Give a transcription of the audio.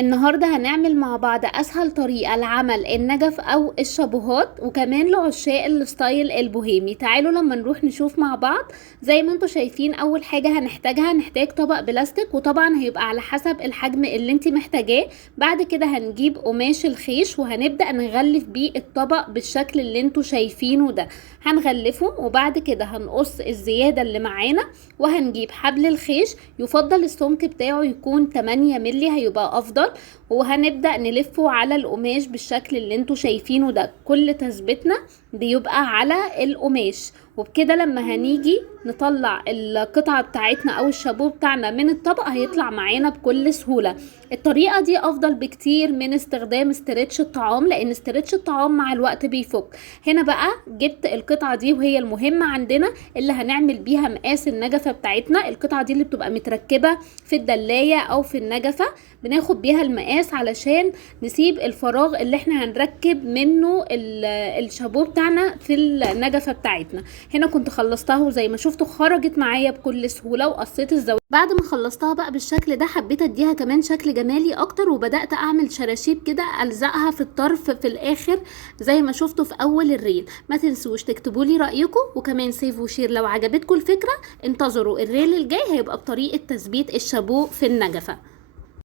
النهاردة هنعمل مع بعض أسهل طريقة لعمل النجف أو الشابوهات، وكمان لعشاق الستايل البوهيمي. تعالوا لما نروح نشوف مع بعض. زي ما انتوا شايفين، أول حاجة هنحتاج طبق بلاستيك، وطبعا هيبقى على حسب الحجم اللي انت محتاجاه. بعد كده هنجيب قماش الخيش وهنبدأ نغلف بيه الطبق بالشكل اللي انتوا شايفينه ده. هنغلفه وبعد كده هنقص الزيادة اللي معانا، وهنجيب حبل الخيش. يفضل السمك بتاعه يكون 8 مللي، هيبقى أفضل. وهنبدأ نلفه على القماش بالشكل اللي انتوا شايفينه ده. كل تثبيتنا بيبقى على القماش، وبكده لما هنيجي نطلع القطعة بتاعتنا او الشابو بتاعنا من الطبق هيطلع معانا بكل سهولة. الطريقة دي افضل بكتير من استخدام استرتش الطعام، لان استرتش الطعام مع الوقت بيفك. هنا بقى جبت القطعة دي وهي المهمة عندنا، اللي هنعمل بيها مقاس النجفة بتاعتنا. القطعة دي اللي بتبقى متركبة في الدلاية او في النجفة، بناخد بيها المقاس علشان نسيب الفراغ اللي احنا هنركب منه الشابو بتاعنا في النجفة بتاعتنا. هنا كنت خلصتها وزي ما شفتوا خرجت معايا بكل سهولة، وقصيت الزوايا. بعد ما خلصتها بقى بالشكل ده حبيت اديها كمان شكل جمالي اكتر، وبدأت اعمل شراشيب كده الزقها في الطرف في الاخر زي ما شفتوا في اول الريل. ما تنسوش تكتبوا لي رأيكم، وكمان سيف وشير لو عجبتكم الفكرة. انتظروا الريل الجاي، هيبقى بطريقة تثبيت الشابو في النجفة.